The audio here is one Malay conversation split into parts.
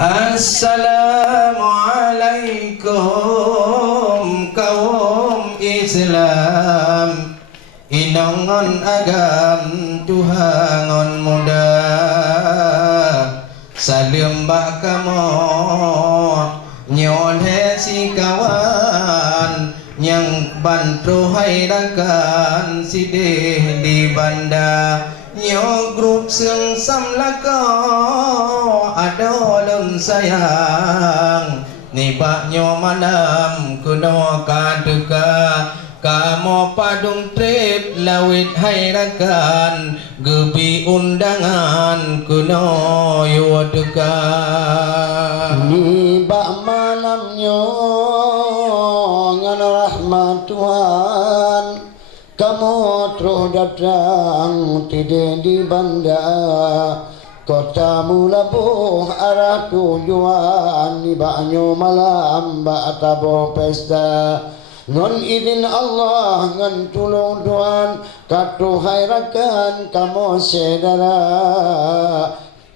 Assalamualaikum kaum Islam, inongon agam Tuhangon muda. Salam bak kamu nyon si kawan yang bantu hai rakan sideh di banda. Nyo grup seng samlaka adolun sayang nibak nyo malam kuno kaduka kamu padung trip lawit hai rakan gebi undangan kuno yuduka nibak malam nyo ngan rahmat Tuhan kamu terus datang tidak di bandar kota Mulabuh arah tujuan nibaknya malam bak tabuh pesta ngon izin Allah ngon tulung Tuhan katu hairakan kamu sedara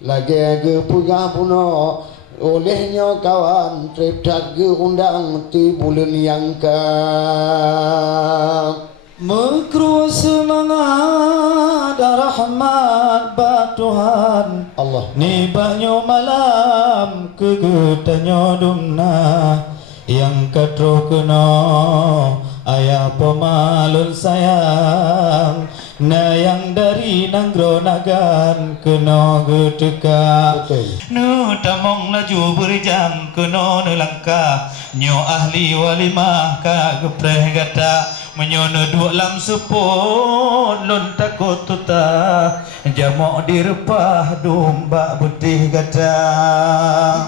lagi ke pugah puno olehnya kawan trip tak ke undang ti bulan yang ke Mekru semangat rahmat ba Tuhan Allah nibaknya malam kegetannya dumna yang katro kena ayah pemalun sayang na yang dari nanggro nagan kena geteka nu tamong laju berjam kena nelangkah nyo ahli walimah ka gepreh gata menyono dua lam sepon lon takut tuta jamok direpah domba putih gata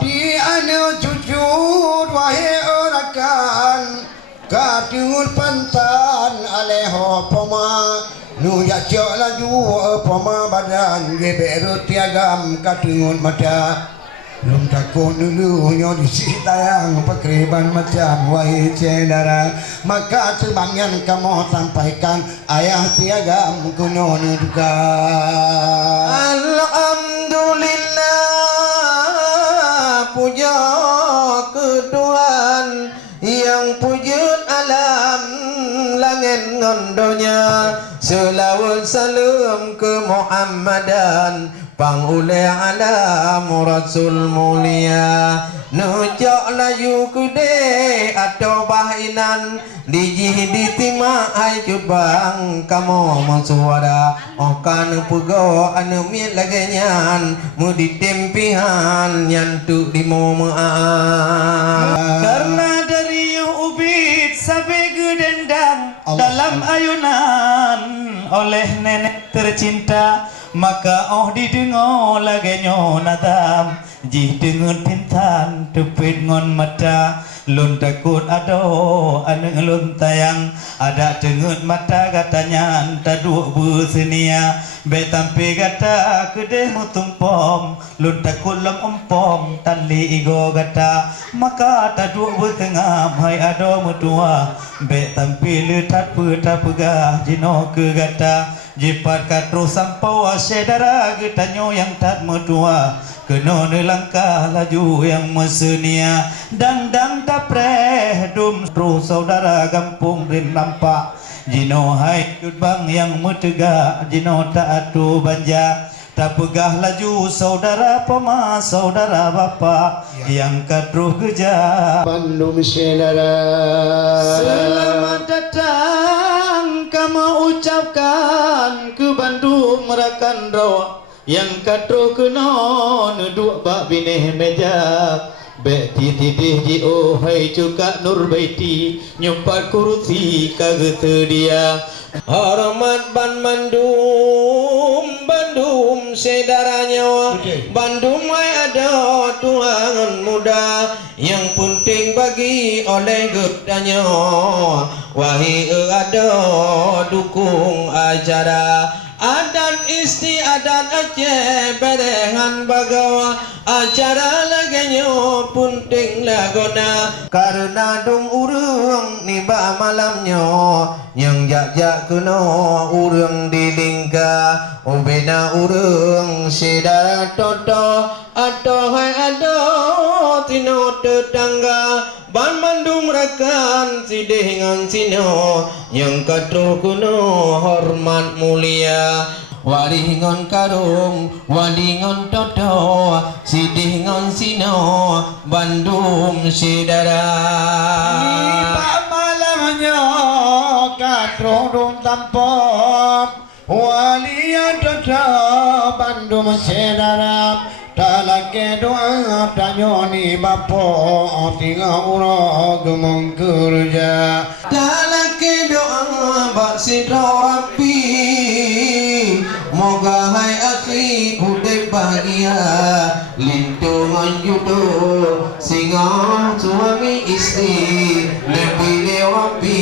di ane jujur wahai orakan katingun pantan aleho poma nu yakjok laju poma badan geberu tiagam katingun mata belum takut dulu nyo disitayang pekriban macam wahai cedara maka sebang yang kamu sampaikan ayah tiagam kuno duka Alhamdulillah puja ke Tuhan yang pujud alam langit ngondonya selawat salam ke Muhammadan pangulai alam Rasul mulia nujak layu kude atau bahinan dijih ditima ai cubang kamu mangsuara okan pugo anu miet lagenyan mudi tempihan nyantu di momaan karena dari ubit sampai gedendang dalam ayunan oleh nenek tercinta maka didengar lagenyo nadam jih dengan pintan tepit ngon mata lun takut ado anu lun tayang ada dengut mata katanya taduk bersenia betampi kata kedeh mutumpom lun takut lam ompom tanli igo kata maka taduk bertengah hai ado mutua betampi letat peta pegah jino ke kata jipat katro sampau asyedara getanyo yang tak mutua kena nelangkah laju yang mesenia dang tapreh dum tru saudara kampung rin nampak jino hai bang yang metegak jino tak atu banja tak pegah laju saudara pema saudara bapa yang katruh geja Bandung sedara selamat datang kamu ucapkan ke Bandung merakan rawa yang katro kena neduk bak bineh meja Bekti tidih ji oh hai cuka nur baiti nyumpat kurusi kagete dia hormat ban Bandung sedaranya Bandung mai ada Tuhan muda yang penting bagi oleh gedanya wahai ada dukung acara adat istiadat Aceh berengan bagawa acara laganyo punting lagona karena dong urang niba malamnya yang jak kena urang dilingka ubena urang sedara toto atau hai ado tino tetangga ban mandung rakan sidengan sino yang katro kuno hormat mulia waringon karung walingon toto sidengan sino bandung sedara Pak malamnya katrong tampom walian tetap Bandung sedara talake doa tanyoni bapo tinggal uro gemong kerja talake doa bak sidro rapi moga hai akhi udep bahagia lintungan judo singa suami istri lebih lewapi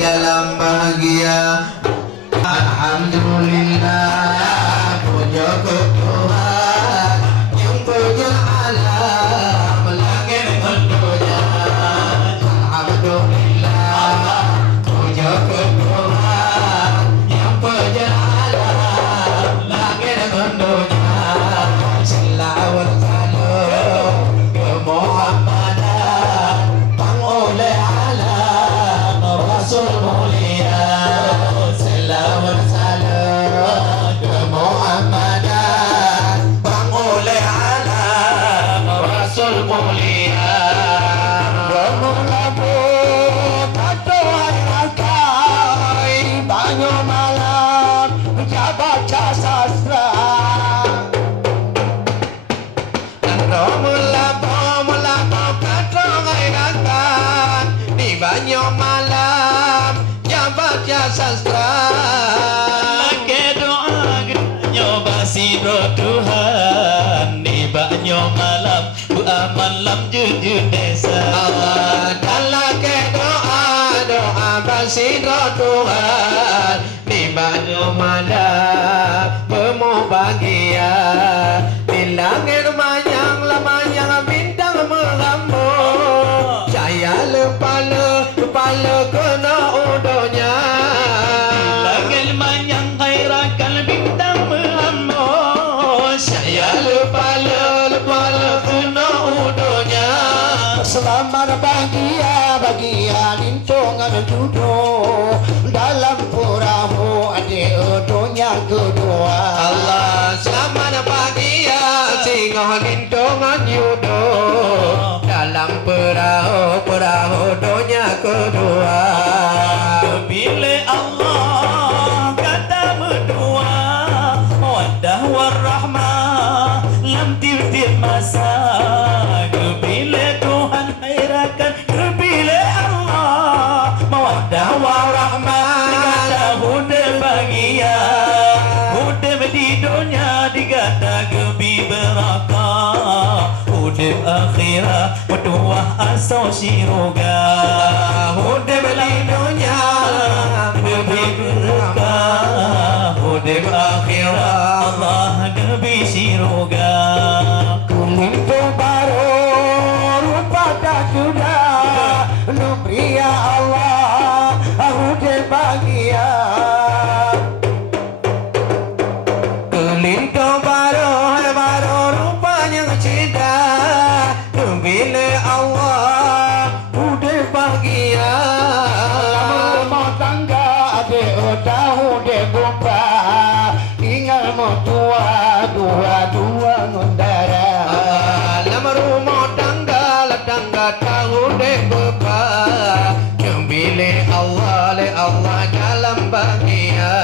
dalam bahagia alhamdulillah puja ke Tuhan yang puja alam langit dan dunia alhamdulillah puja ke Tuhan yang puja alam langit dan dunia selawat salam ke Muhammadan pangoleh alam Rasul mulia selawat salam ke Muhammadan pangoleh alam Rasul mulia Bermulamu kata harakai banyak malam baca sastra mula katrong ai datang di banyak malam yang baca sastra Lake doa nyoba sidro Tuhan di banyak malam bu malam jujur desa Allah dalam ke doa basidro Tuhan di banyak malam pemuh bahagia di langit lamanyang bintang merambut saya lupa kena udonya Langit manyang khairakan bintang menghambur saya lupa kena udonya Selamat bahagia lintungan duduk dalam perahu adik dunia kedua Allah selamat bahagia singa lindungan yudo dalam perahu dunia kedua Bila Allah kata berdua wadah warahmah lam tir masa bila Tuhan hairakan bila Allah mawaddah warahmah kata huda bahagia huda di dunia digata gebi berakah huda akhirah bertuah asal syuruga huda di dunia gebi berakah huda akhirah Allah gebi syuruga Kulintung baru rupa tak sudah Nubria Allah Hudel bahagia Kelinto baru rupanya cinta bila Allah udah bahagia Rumah tangga adik tahu dek buka Tinggal mertua dua ngundara lama rumah tangga tahu deh bepa bila Allah dalam bahagia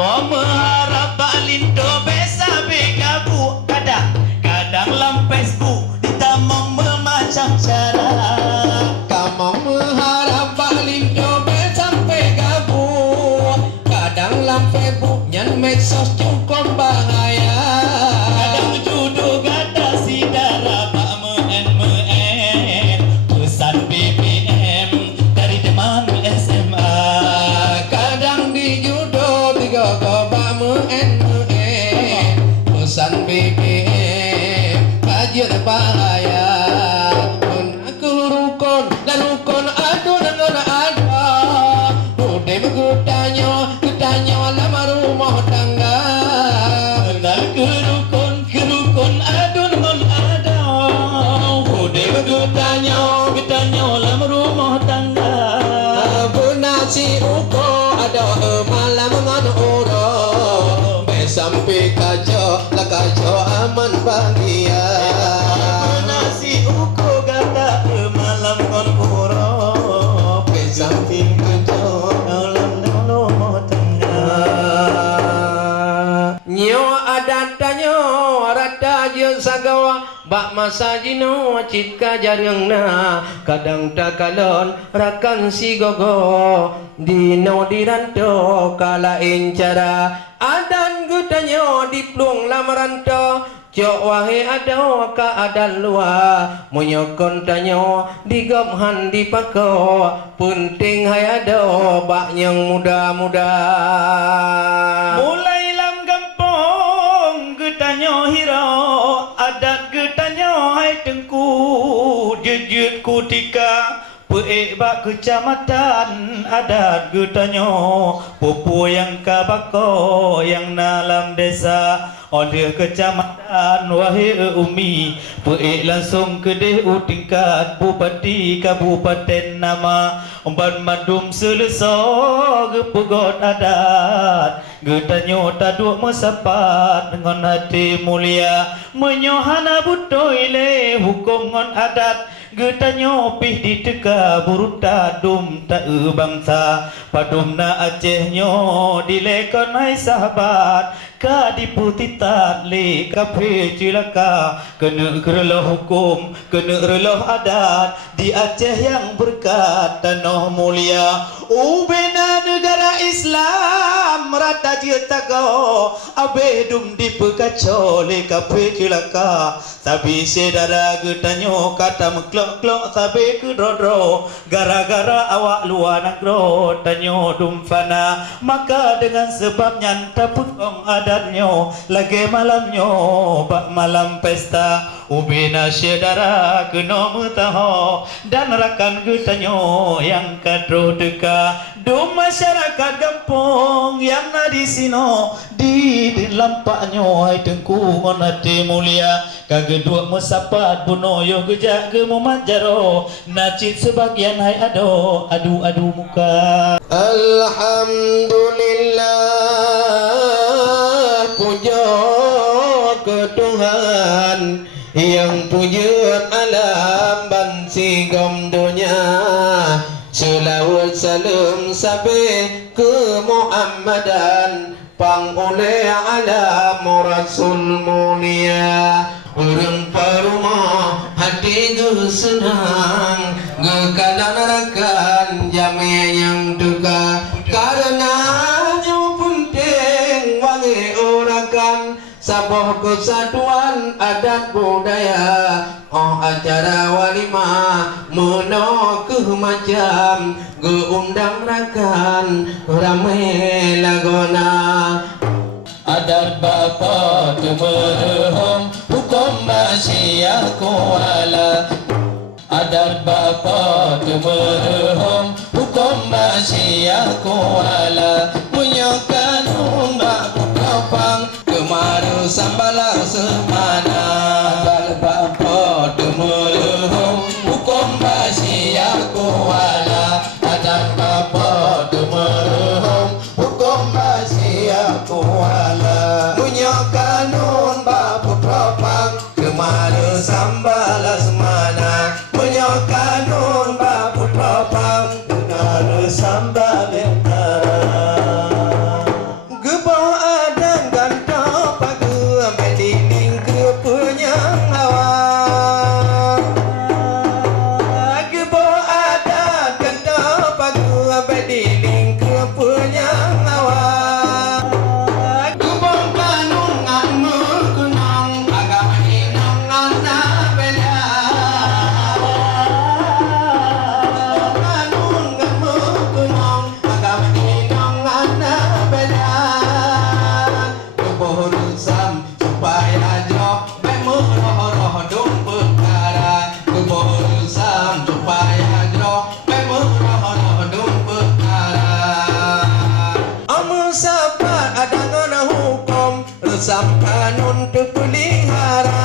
mau mengharap balindo besa begabu kadang lam Facebook ditamong memacam cara kamu mengharap balindo sampai gabung kadang lam Facebook nyan medsos cukup bahaya kadang judul gada sidara pak meen pesan BBM dari teman SMA kadang di judo tiga kebak masa jino cit kajarengna kadang takalon rakan si gogo dino diranto kalain cara adan gutanyo diplung lamaranto cok wahe ado ka adan lua monyokon tanyo digomhan dipako punting hai ado bak yang muda-muda mulai lam gampong getanyo hiro adat getanyo hai tengku jejut kutika Puik bak kecamatan adat getanyo Pupu yang kabako yang dalam desa Oleh kecamatan wahai umi Puik langsung ke dehu tingkat Bupati Kabupaten nama Umpan madum selesa gepegot adat Getanyo taduk mesapat dengan hati mulia Menyohana butoile hukum ngon adat Getanyo pih diteka buruta dum ta bangsa padumna Aceh-nyo dilekon hai sahabat ka diputitat le kape cilaka kena kerelah hukum kena relah adat di Aceh yang berkat tanah mulia ubena negara Islam rata jetago abe dum dipekaco le kape cilaka sabi sedara getanyo kata meklok-klok sabi ke drodro gara-gara awak luar negro tanyo dum fana maka dengan sebabnya taputong adatnyo lagi malamnyo bak malam pesta ubina sedara kena mutaho dan rakan getanyo yang kadro deka dum masyarakat kampung yang na di sino di lampaknyo hai tengku ngon hati mulia kagedua mesapat bunoyo gejak ke mumajaro nacit sebagian hai ado adu muka Alhamdulillah puja ke Tuhan yang pujian alam bansi gom dunia selawat salam sampai ke Muhammadan pang oleh alam rasul mulia orang parumah hati ge senang ge kanan rakan jami yang duka karena nyo penting wangi orakan sabah kesatuan adat budaya acara walimah meno ke macam ge undang rakan ramai lagona adat bapa tu berhom hukum masih aku ala adat bapa tu berhom hukum masih aku ala punya kanun bak kapang kemaru sambala semana adat bapa tu berhom hukum masih aku ala adat bapa tu berhom hukum masih aku ala punya kanun bak kapang kemaru sambala semana punya kanun bak kapang kemaru sambala gebo adang ganta pagu medining ke punya hawa gebo adang ganta pagu medining ke punya hawa gebo kanun ngamu kunang agama inang ngana beda kanun ngamu kunang agama inang ngana beda keburusan supaya jok bemuroh dum perkara keburusan supaya jok bemuroh dum perkara amun sapat ada ngana hukum resam kanun terpelihara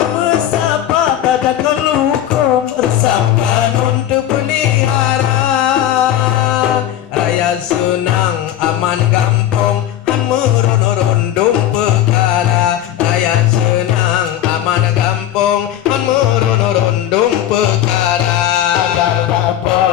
amun sapat ada ngana hukum resam kanun terpelihara raya senang aman kampung meronor-rondong perkara raya senang aman kampung meronor-rondong perkara agar bapa